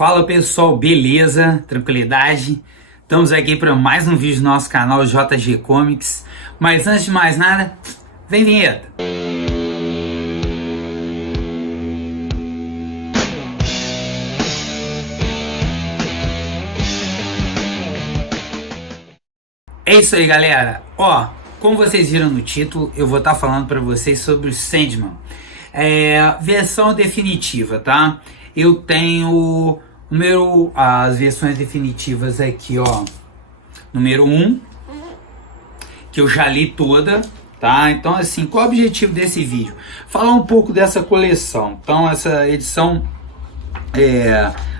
Fala pessoal, beleza? Tranquilidade? Estamos aqui para mais um vídeo do nosso canal JG Comics. Mas antes de mais nada, vem vinheta! É isso aí, galera. Ó, como vocês viram no título, eu vou estar falando para vocês sobre o Sandman. Versão definitiva, tá? Eu tenho as versões definitivas aqui, ó. Número 1, que eu já li toda, tá? Então, assim, qual é o objetivo desse vídeo? Falar um pouco dessa coleção. Então, essa edição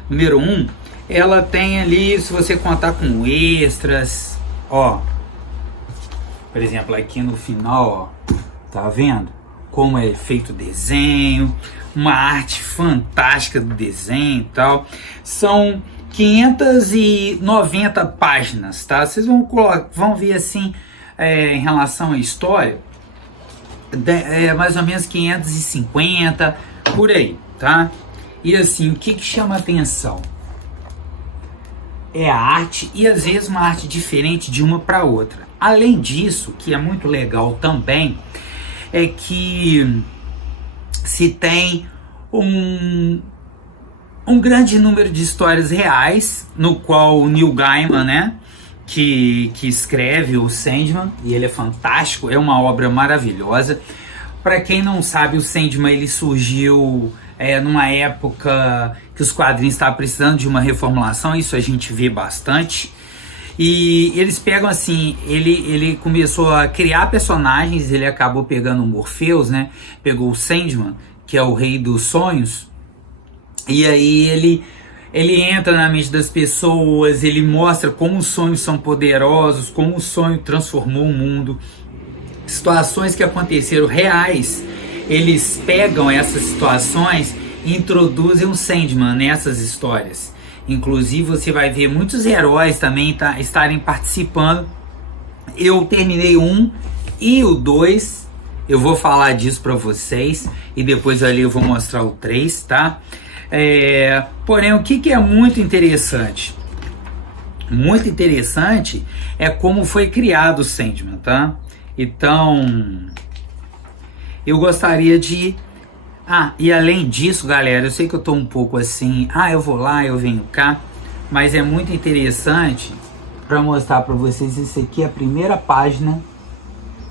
número 1, ela tem ali, se você contar com extras, ó. Por exemplo, aqui no final, ó, tá vendo? Como é feito o desenho, uma arte fantástica do desenho e tal. São 590 páginas, tá? Vocês vão ver assim, em relação à história, mais ou menos 550, por aí, tá? E assim, o que chama atenção? É a arte, e às vezes uma arte diferente de uma para outra. Além disso, que é muito legal também, é que se tem um grande número de histórias reais, no qual o Neil Gaiman, né, que escreve o Sandman, e ele é fantástico, é uma obra maravilhosa. Para quem não sabe, o Sandman ele surgiu numa época que os quadrinhos estavam precisando de uma reformulação, isso a gente vê bastante. E eles pegam assim, ele começou a criar personagens, ele acabou pegando o Morpheus, né? Pegou o Sandman, que é o rei dos sonhos, e aí ele entra na mente das pessoas, ele mostra como os sonhos são poderosos, como o sonho transformou o mundo, situações que aconteceram reais. Eles pegam essas situações e introduzem o Sandman nessas histórias. Inclusive você vai ver muitos heróis também estarem participando. Eu terminei um e o 2. Eu vou falar disso para vocês. E depois ali eu vou mostrar o 3, tá? Porém, o que é muito interessante? Muito interessante é como foi criado o Sandman, tá? Então, eu gostaria de... e além disso, galera, eu sei que eu tô um pouco assim, eu vou lá, eu venho cá, mas é muito interessante para mostrar para vocês. Isso aqui é a primeira página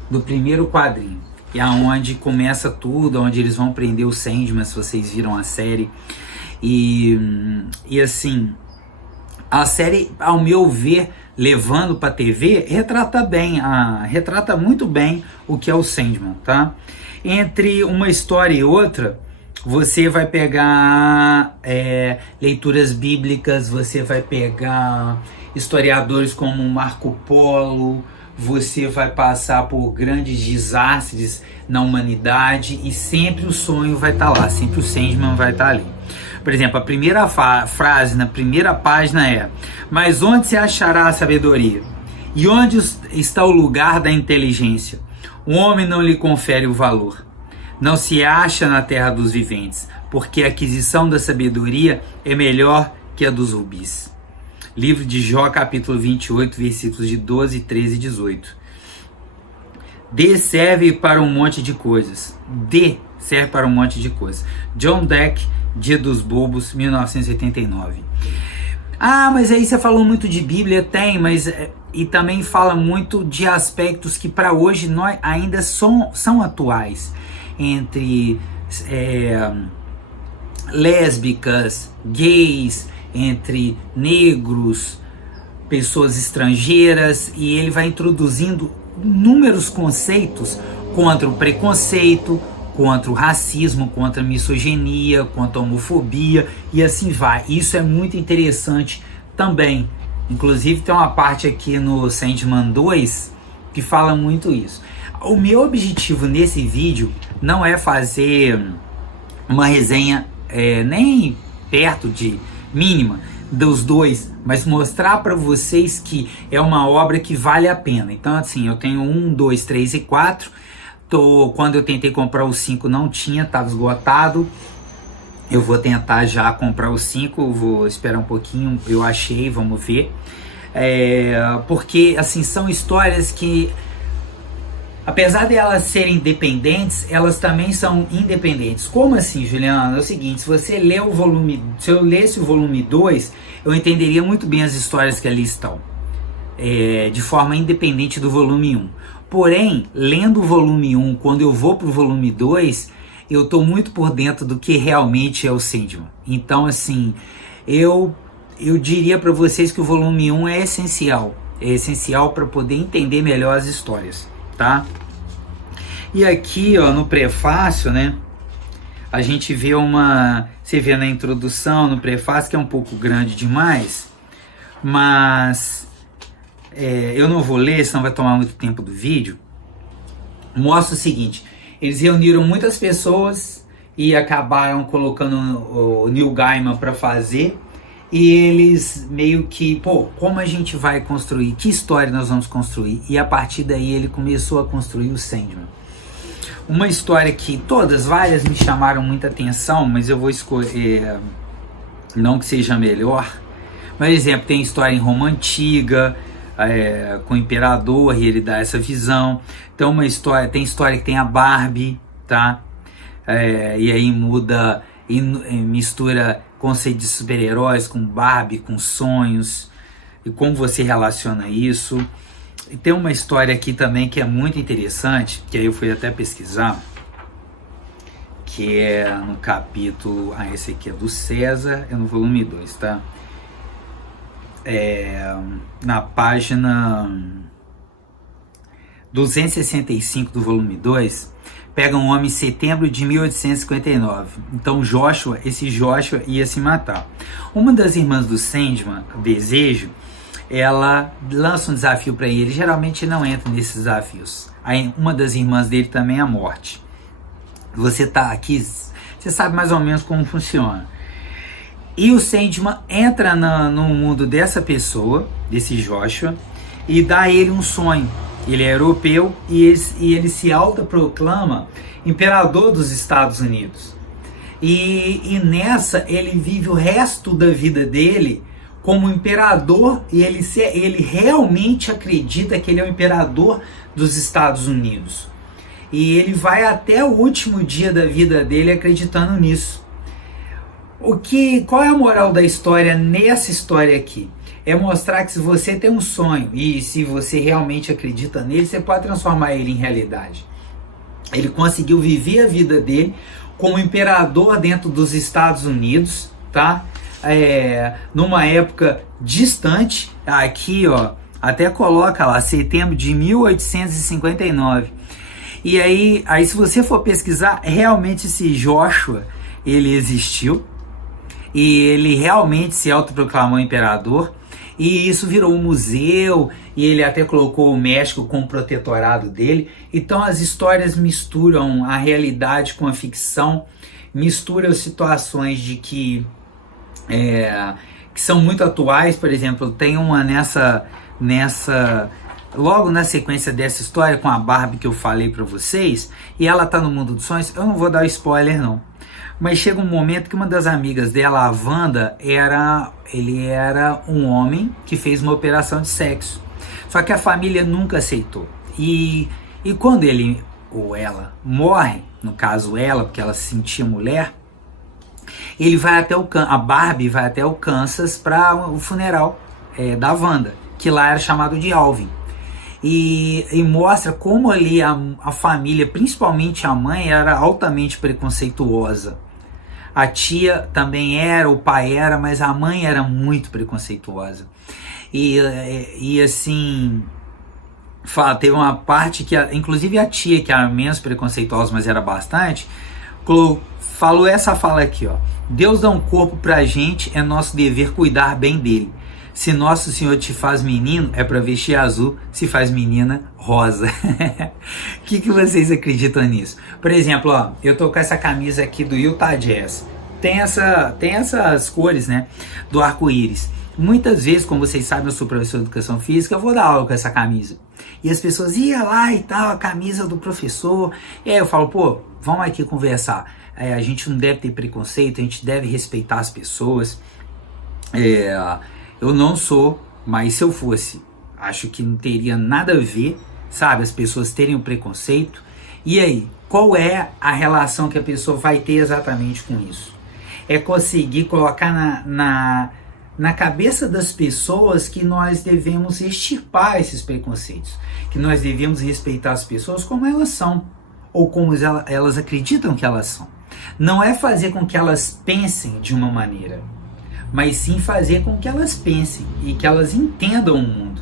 do primeiro quadrinho, que é onde começa tudo, onde eles vão prender o Sandman, se vocês viram a série. E assim, a série, ao meu ver, levando para TV, retrata muito bem o que é o Sandman, tá? Entre uma história e outra, você vai pegar leituras bíblicas, você vai pegar historiadores como Marco Polo, você vai passar por grandes desastres na humanidade, e sempre o sonho vai estar lá, sempre o Sandman vai estar ali. Por exemplo, a primeira frase na primeira página é: mas onde se achará a sabedoria? E onde está o lugar da inteligência? O homem não lhe confere o valor. Não se acha na terra dos viventes, porque a aquisição da sabedoria é melhor que a dos rubis. Livro de Jó, capítulo 28, versículos de 12, 13 e 18. D serve para um monte de coisas. John Deck, Dia dos Bobos, 1989. Mas aí você falou muito de Bíblia, mas... E também fala muito de aspectos que para hoje nós ainda são atuais. Entre lésbicas, gays, entre negros, pessoas estrangeiras. E ele vai introduzindo inúmeros conceitos contra o preconceito, contra o racismo, contra a misoginia, contra a homofobia, e assim vai. Isso é muito interessante também. Inclusive tem uma parte aqui no Sandman 2 que fala muito isso. O meu objetivo nesse vídeo não é fazer uma resenha nem perto de mínima dos dois, mas mostrar para vocês que é uma obra que vale a pena. Então assim, eu tenho 1, 2, 3 e 4. Quando eu tentei comprar o 5 não tinha, estava esgotado. Eu vou tentar já comprar os 5, vou esperar um pouquinho, eu achei, vamos ver. Porque, assim, são histórias que, apesar de elas serem independentes, elas também são independentes. Como assim, Juliana? É o seguinte, se eu lesse o volume 2, eu entenderia muito bem as histórias que ali estão, de forma independente do volume 1. Porém, lendo o volume 1, quando eu vou para o volume 2, eu estou muito por dentro do que realmente é o Sandman. Então, assim, eu diria para vocês que o volume 1 é essencial. É essencial para poder entender melhor as histórias, tá? E aqui, ó, no prefácio, né, a gente vê você vê na introdução, no prefácio, que é um pouco grande demais, mas eu não vou ler, senão vai tomar muito tempo do vídeo. Mostra o seguinte: eles reuniram muitas pessoas e acabaram colocando o Neil Gaiman para fazer. E eles meio que, como a gente vai construir? Que história nós vamos construir? E a partir daí ele começou a construir o Sandman. Uma história que várias me chamaram muita atenção, mas eu vou escolher, não que seja melhor. Por exemplo, tem história em Roma Antiga, com o Imperador, e ele dá essa visão. Então tem história que tem a Barbie, tá? E aí muda e mistura conceito de super-heróis com Barbie, com sonhos, e como você relaciona isso. E tem uma história aqui também que é muito interessante, que aí eu fui até pesquisar, que é no capítulo, esse aqui é do César, é no volume 2, tá? Na página 265 do volume 2, pega um homem em setembro de 1859. Então esse Joshua ia se matar. Uma das irmãs do Sandman, Desejo, ela lança um desafio para ele. Geralmente não entra nesses desafios. Aí, uma das irmãs dele também é a morte. Você tá aqui, você sabe mais ou menos como funciona. E o Sandman entra no mundo dessa pessoa, desse Joshua, e dá a ele um sonho. Ele é europeu e ele se autoproclama imperador dos Estados Unidos. E nessa ele vive o resto da vida dele como imperador, e ele realmente acredita que ele é o imperador dos Estados Unidos. E ele vai até o último dia da vida dele acreditando nisso. Qual é a moral da história nessa história aqui? É mostrar que se você tem um sonho e se você realmente acredita nele, você pode transformar ele em realidade. Ele conseguiu viver a vida dele como imperador dentro dos Estados Unidos, tá? Numa época distante, aqui ó, até coloca lá, setembro de 1859. E aí se você for pesquisar, realmente esse Joshua, ele existiu, e ele realmente se autoproclamou imperador, e isso virou um museu, e ele até colocou o México como protetorado dele. Então as histórias misturam a realidade com a ficção, misturam situações de que são muito atuais. Por exemplo, tem uma logo na sequência dessa história com a Barbie que eu falei para vocês, e ela tá no mundo dos sonhos. Eu não vou dar spoiler não, mas chega um momento que uma das amigas dela, a Wanda, ele era um homem que fez uma operação de sexo. Só que a família nunca aceitou. E quando ele ou ela morre, no caso ela, porque ela se sentia mulher, ele vai até a Barbie vai até o Kansas para o funeral da Wanda, que lá era chamado de Alvin. E mostra como ali a família, principalmente a mãe, era altamente preconceituosa. A tia também era, o pai era, mas a mãe era muito preconceituosa. E assim, teve uma parte que, inclusive a tia, que era menos preconceituosa, mas era bastante, falou essa fala aqui, ó: Deus dá um corpo pra gente, é nosso dever cuidar bem dele. Se Nosso Senhor te faz menino, é para vestir azul, se faz menina, rosa. O que vocês acreditam nisso? Por exemplo, ó, eu tô com essa camisa aqui do Utah Jazz. Tem essas cores, né, do arco-íris. Muitas vezes, como vocês sabem, eu sou professor de educação física, eu vou dar aula com essa camisa. E as pessoas iam lá e tal, a camisa do professor. E aí eu falo, vamos aqui conversar. a gente não deve ter preconceito, a gente deve respeitar as pessoas. Eu não sou, mas se eu fosse, acho que não teria nada a ver, sabe, as pessoas terem o preconceito. E aí, qual é a relação que a pessoa vai ter exatamente com isso? É conseguir colocar na cabeça das pessoas que nós devemos extirpar esses preconceitos, que nós devemos respeitar as pessoas como elas são, ou como elas acreditam que elas são. Não é fazer com que elas pensem de uma maneira, mas sim fazer com que elas pensem e que elas entendam o mundo.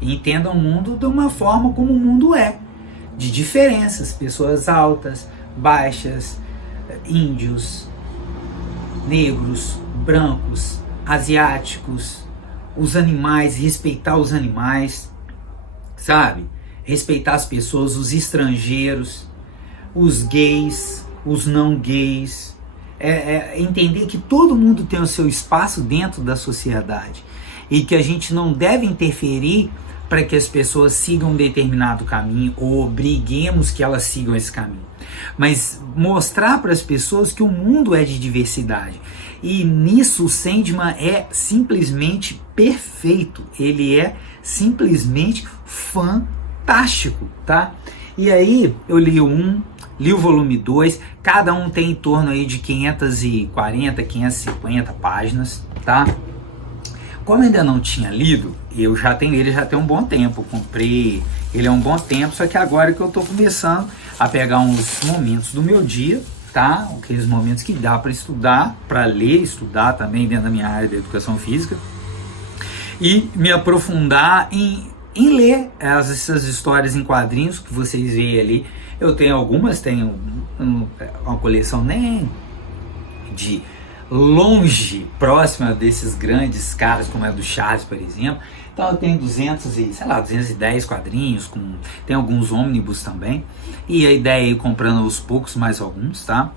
E entendam o mundo de uma forma como o mundo é, de diferenças, pessoas altas, baixas, índios, negros, brancos, asiáticos, os animais, respeitar os animais, sabe? Respeitar as pessoas, os estrangeiros, os gays, os não gays. Entender que todo mundo tem o seu espaço dentro da sociedade e que a gente não deve interferir para que as pessoas sigam um determinado caminho ou obriguemos que elas sigam esse caminho, mas mostrar para as pessoas que o mundo é de diversidade. E nisso o Sandman é simplesmente perfeito, ele é simplesmente fantástico, tá? E aí eu li li o volume 2, cada um tem em torno aí de 540, 550 páginas, tá? Como eu ainda não tinha lido, eu já tenho ele já tem um bom tempo, comprei ele há um bom tempo, só que agora que eu tô começando a pegar uns momentos do meu dia, tá? Aqueles momentos que dá para estudar, para ler, estudar também dentro da minha área da educação física e me aprofundar em ler essas histórias em quadrinhos que vocês veem ali. Eu tenho algumas, tenho uma coleção nem de longe próxima desses grandes caras como é do Charles, por exemplo. Então eu tenho 210 quadrinhos, tem alguns ônibus também, e a ideia é ir comprando aos poucos mais alguns, tá?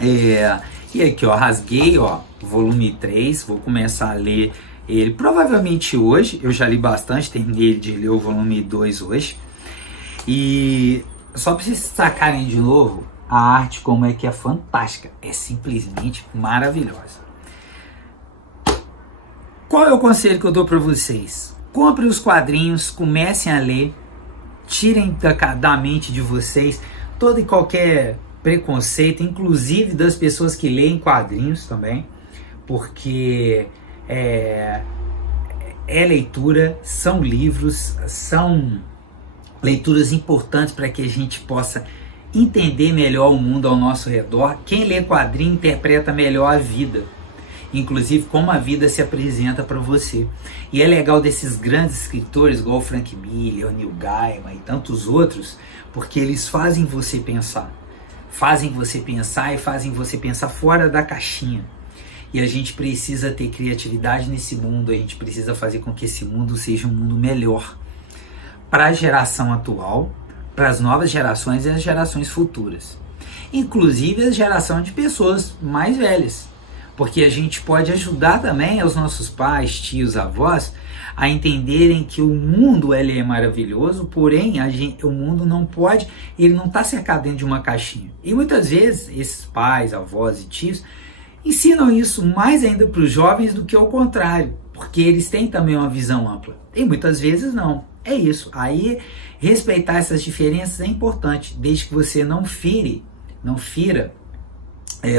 E aqui, ó, rasguei, ó, volume 3, vou começar a ler ele provavelmente hoje. Eu já li bastante, terminei de ler o volume 2 hoje. E só para vocês sacarem de novo a arte como é que é fantástica, é simplesmente maravilhosa. Qual é o conselho que eu dou para vocês? Comprem os quadrinhos, comecem a ler, tirem da mente de vocês todo e qualquer preconceito, inclusive das pessoas que leem quadrinhos também, porque é leitura, são livros, são leituras importantes para que a gente possa entender melhor o mundo ao nosso redor. Quem lê quadrinho interpreta melhor a vida, inclusive como a vida se apresenta para você. E é legal desses grandes escritores, igual o Frank Miller, o Neil Gaiman e tantos outros, porque eles fazem você pensar e fazem você pensar fora da caixinha. E a gente precisa ter criatividade nesse mundo, a gente precisa fazer com que esse mundo seja um mundo melhor para a geração atual, para as novas gerações e as gerações futuras, inclusive a geração de pessoas mais velhas, porque a gente pode ajudar também os nossos pais, tios, avós a entenderem que o mundo ele é maravilhoso, porém o mundo não pode, ele não está cercado dentro de uma caixinha. E muitas vezes esses pais, avós e tios ensinam isso mais ainda para os jovens do que ao contrário, porque eles têm também uma visão ampla, e muitas vezes não. É isso, aí respeitar essas diferenças é importante, desde que você não fira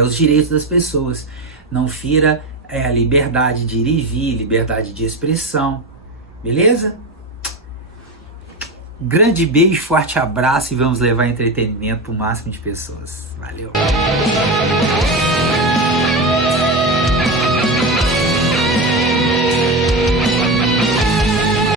os direitos das pessoas, não fira a liberdade de ir e vir, liberdade de expressão, beleza? Grande beijo, forte abraço e vamos levar entretenimento para o máximo de pessoas. Valeu!